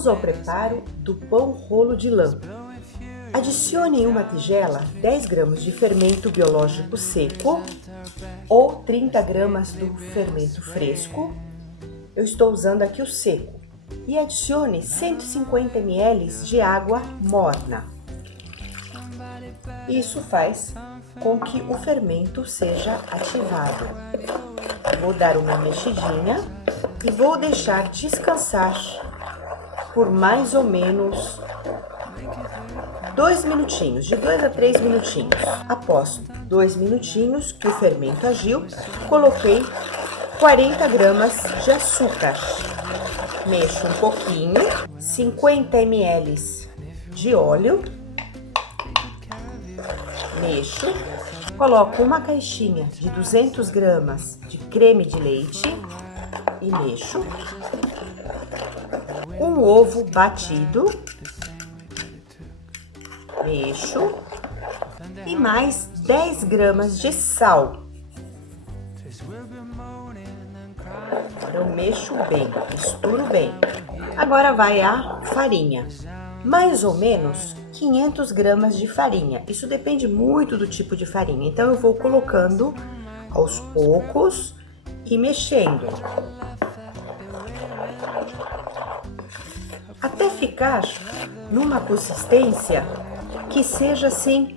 Vamos ao preparo do pão rolo de lã. Adicione em uma tigela 10 gramas de fermento biológico seco ou 30 gramas do fermento fresco. Eu estou usando aqui o seco. E adicione 150 ml de água morna. Isso faz com que o fermento seja ativado. Vou dar uma mexidinha e vou deixar descansar por mais ou menos 2 minutinhos, de 2 a 3 minutinhos. Após 2 minutinhos que o fermento agiu, coloquei 40 gramas de açúcar. Mexo um pouquinho, 50 ml de óleo. Mexo, coloco uma caixinha de 200 gramas de creme de leite e mexo. Um ovo batido, mexo e mais 10 gramas de sal. Agora eu mexo bem, misturo bem. Agora vai a farinha, mais ou menos 500 gramas de farinha. Isso depende muito do tipo de farinha, então eu vou colocando aos poucos e mexendo. Até ficar numa consistência que seja assim,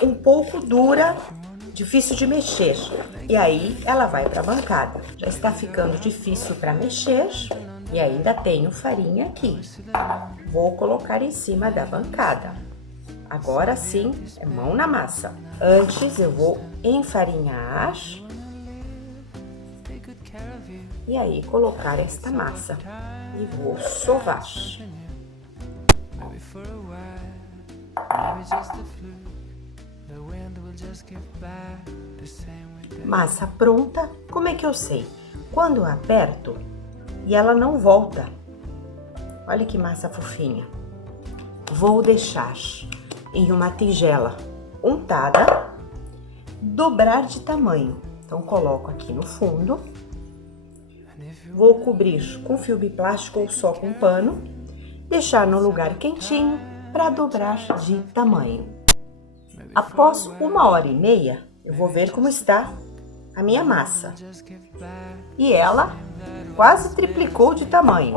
um pouco dura, difícil de mexer. E aí ela vai para a bancada. Já está ficando difícil para mexer e ainda tenho farinha aqui. Vou colocar em cima da bancada. Agora sim, é mão na massa. Antes eu vou enfarinhar e aí colocar esta massa e vou sovar. Massa pronta. Como é que eu sei? Quando eu aperto e ela não volta. Olha que massa fofinha. Vou deixar em uma tigela untada, dobrar de tamanho. Então coloco aqui no fundo. Vou cobrir com filme plástico ou só com pano, deixar no lugar quentinho para dobrar de tamanho. Após 1h30, eu vou ver como está a minha massa. E ela quase triplicou de tamanho.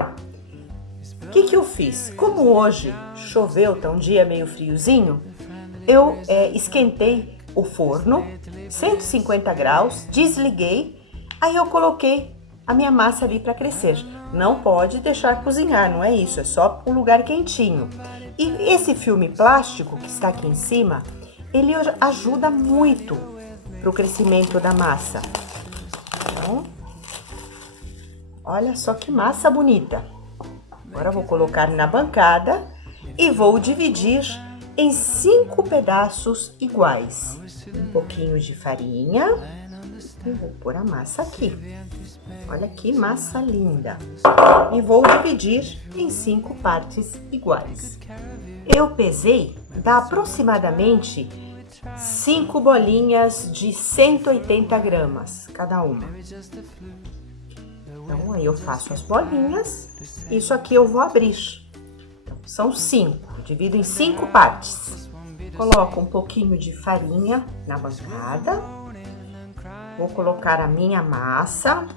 O que eu fiz? Como hoje choveu, tá um dia meio friozinho, eu esquentei o forno, 150 graus, desliguei, aí eu coloquei a minha massa ali para crescer. Não pode deixar cozinhar, não é isso, é só um lugar quentinho. E esse filme plástico que está aqui em cima, ele ajuda muito para o crescimento da massa. Então, olha só que massa bonita. Agora eu vou colocar na bancada e vou dividir em 5 pedaços iguais. Um pouquinho de farinha e vou pôr a massa aqui. Olha que massa linda. E vou dividir em 5 partes iguais. Eu pesei, dá aproximadamente 5 bolinhas de 180 gramas cada uma. Então, aí eu faço as bolinhas. Isso aqui eu vou abrir. Então, são 5, divido em 5 partes. Coloco um pouquinho de farinha na bancada. Vou colocar a minha massa.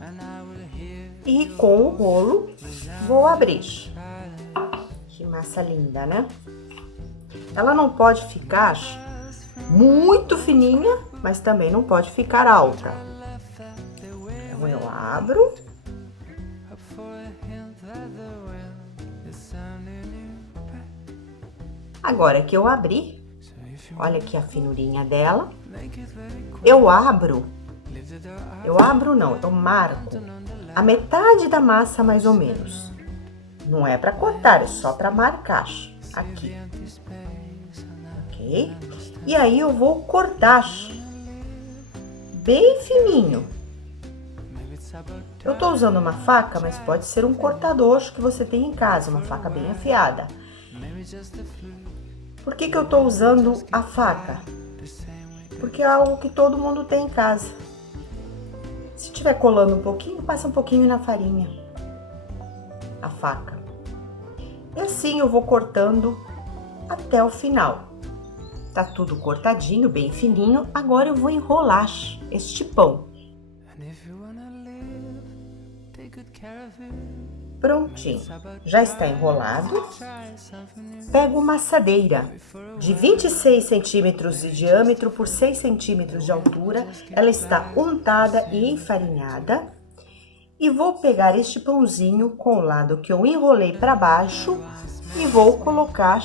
E com o rolo, vou abrir. Que massa linda, né? Ela não pode ficar muito fininha, mas também não pode ficar alta. Então, eu abro. Agora que eu abri, olha aqui a finurinha dela. Eu marco a metade da massa mais ou menos. Não é para cortar, é só para marcar aqui. Ok? E aí eu vou cortar bem fininho. Eu tô usando uma faca, mas pode ser um cortador que você tem em casa, uma faca bem afiada. Por que eu tô usando a faca? Porque é algo que todo mundo tem em casa. Se tiver colando um pouquinho, passa um pouquinho na farinha, a faca. E assim eu vou cortando até o final. Tá tudo cortadinho, bem fininho. Agora eu vou enrolar este pão. Prontinho, já está enrolado. Pego uma assadeira de 26 centímetros de diâmetro por 6 centímetros de altura. Ela está untada e enfarinhada. E vou pegar este pãozinho com o lado que eu enrolei para baixo e vou colocar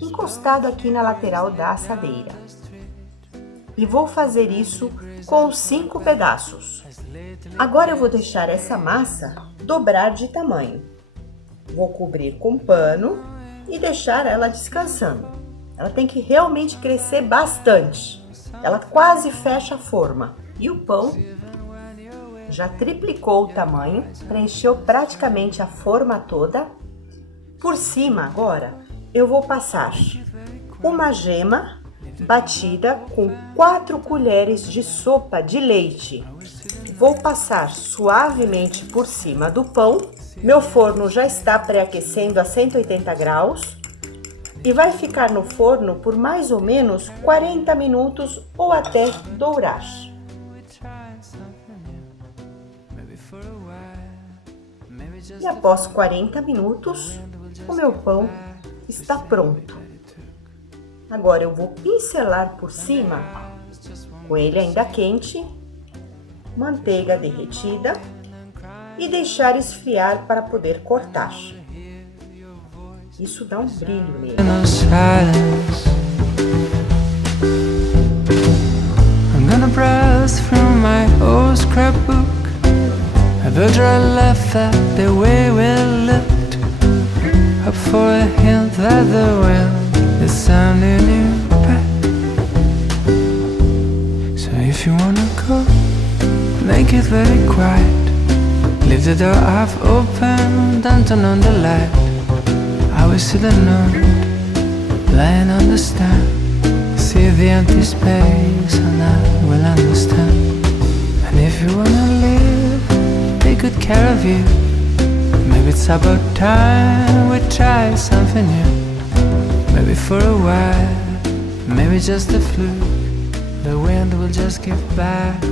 encostado aqui na lateral da assadeira. E vou fazer isso com 5 pedaços. Agora eu vou deixar essa massa dobrar de tamanho. Vou cobrir com pano e deixar ela descansando. Ela tem que realmente crescer bastante. Ela quase fecha a forma. E o pão já triplicou o tamanho, preencheu praticamente a forma toda. Por cima agora eu vou passar uma gema batida com 4 colheres de sopa de leite. Vou passar suavemente por cima do pão. Meu forno já está pré-aquecendo a 180 graus e vai ficar no forno por mais ou menos 40 minutos ou até dourar. E após 40 minutos, o meu pão está pronto. Agora eu vou pincelar por cima, com ele ainda quente, manteiga derretida e deixar esfriar para poder cortar. Isso dá um brilho nele. I'm gonna browse through my old scrapbook. A picture I left that the way we lived. Up for a hint that the wind is sounding you back. So if you wanna go, make it very quiet. Leave the door half open, don't turn on the light. I will see the note lying on the stand. See the empty space and I will understand. And if you wanna live, take good care of you. Maybe it's about time we try something new. Maybe for a while, maybe just a fluke. The wind will just give back